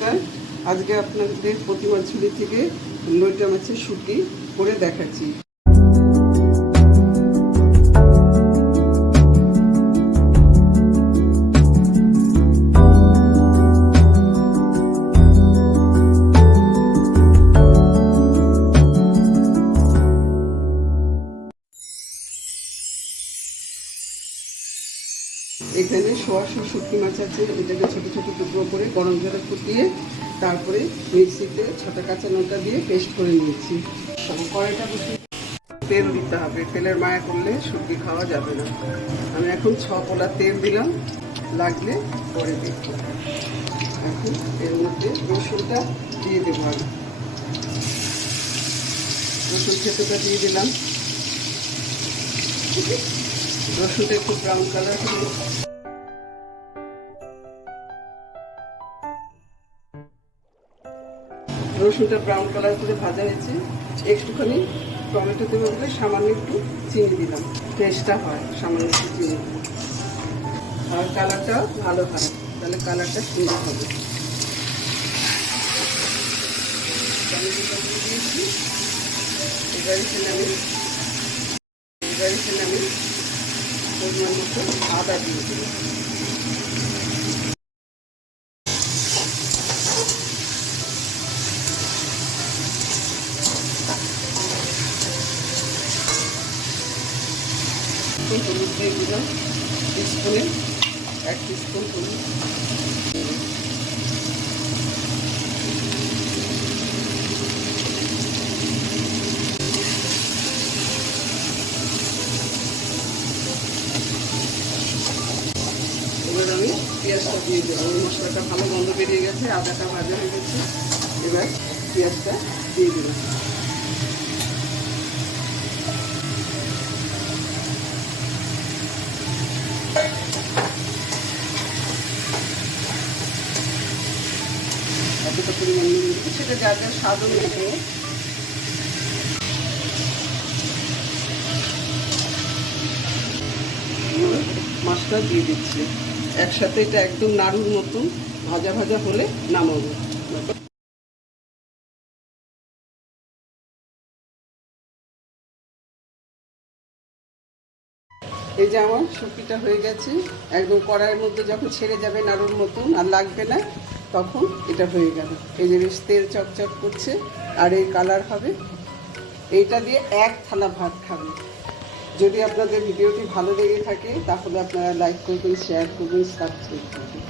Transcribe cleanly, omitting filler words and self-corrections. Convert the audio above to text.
নমস্কার। আজকে আপনাদের প্রতিমার ঝুলি থেকে লইটা মাছের শুটকি করে দেখাচ্ছি। এখানে সোয়াশো শুটকি মাছ আছে, এটাকে ছোট ছোট টুকরো করে গরম জলে ফুটিয়ে তারপরে মিক্সিতে ছোটা কাঁচা লঙ্কা দিয়ে পেস্ট করে নিয়েছি। কড়াইটা বসে তেল দিতে হবে, তেলের মায়া করলে শুটকি খাওয়া যাবে না। আমি এখন 6 পোলা তেল দিলাম, লাগলে পরে দেখব। এখন এর মধ্যে রসুনটা দিয়ে দেবো। আমি রসুন থেতোটা দিয়ে দিলাম। রসুনটা একটু ব্রাউন কালার হলো। রসুনটা ব্রাউন কালার করে ভাজা হয়েছে। একটুখানি টমেটো দেবো বলে সামান্য একটু চিনি দিলাম, টেস্টটা হয় সামান্য একটু চিনি, আর কালারটা ভালো হয়, তাহলে কালারটা সুন্দর হবে। টমেটোটা দিয়ে দিয়েছি। এবারে আমি পরিমাণ মতো আদা দিয়ে দিলাম। হলুদ দিয়ে দিলাম টিস্পুনে 1 টিস্পুন হলুদ। এবার আমি পেঁয়াজটা দিয়ে দেবো। মশলাটা ভালো গন্ধ বেরিয়ে গেছে, আদাটা ভাজা হয়ে গেছে। এবার পেঁয়াজটা দিয়ে দিলাম। এতটা পরিমাণ নুন দিচ্ছি, সেটা যা যা স্বাদ অনুযায়ী। মাছটা দিয়ে দিচ্ছি একসাথে, এটা একদম নাড়ুর মতন ভাজা ভাজা হলে নামাবো। এই যে আমার শুটকিটা হয়ে গেছে, একদম কড়াইয়ের মধ্যে যখন ছেড়ে যাবে নাড়ুর মতন আর লাগবে না, তখন এটা হয়ে গেল। এই যে বেশ তেল চকচক করছে আর এই কালার হবে। এইটা দিয়ে 1 থালা ভাত খাবে। যদি আপনাদের ভিডিওটি ভালো লেগে থাকে তাহলে আপনারা লাইক করবেন, শেয়ার করবেন, সাবস্ক্রাইব করবেন।